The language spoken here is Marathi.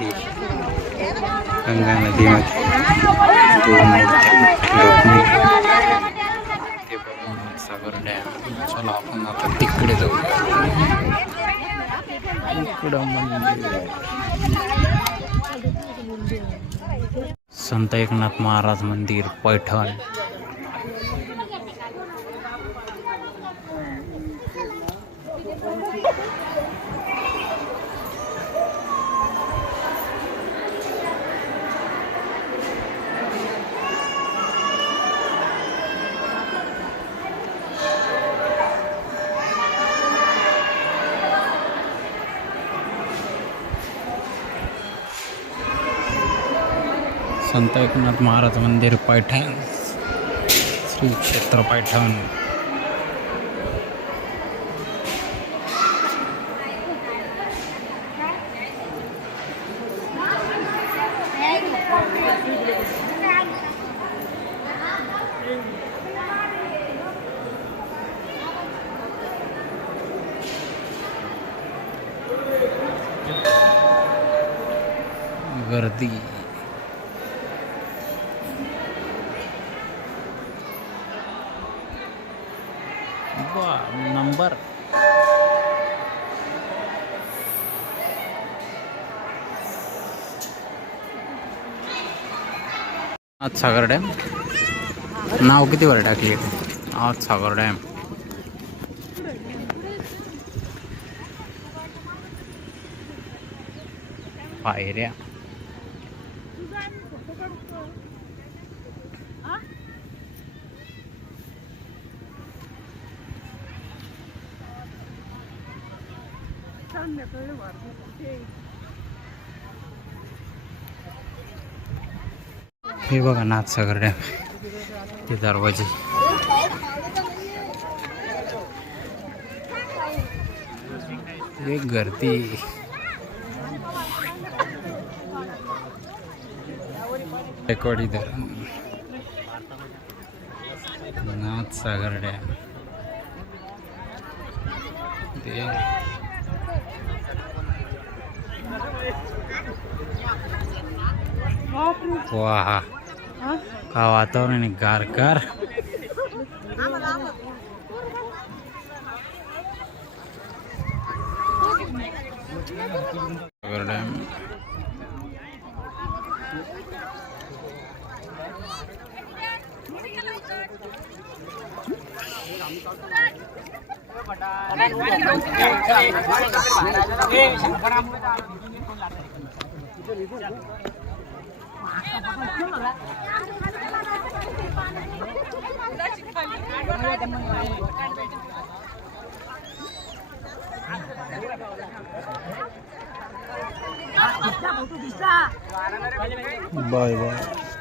वरती गंगा नदीमध्ये दोन मूर्त्या ते बघून सागर डॅम. चला आपण आता तिकडे जाऊ. इकडं मंदिर संत एकनाथ महाराज मंदिर पैठण. संत एकनाथ महाराज मंदिर पैठण, श्री क्षेत्र पैठण. गर्दी नंबर. आज सागर डॅम नाव किती वर टाकली आज सागर डॅम. पायऱ्या हे बघा नाथसागर डॅम. ते दरवाजे एक गर्दी. रेकॉर्ड इधर नाथसागर डॅम. वाह का वातावरण आहे गारगार. सागर डॅम बाय बाय.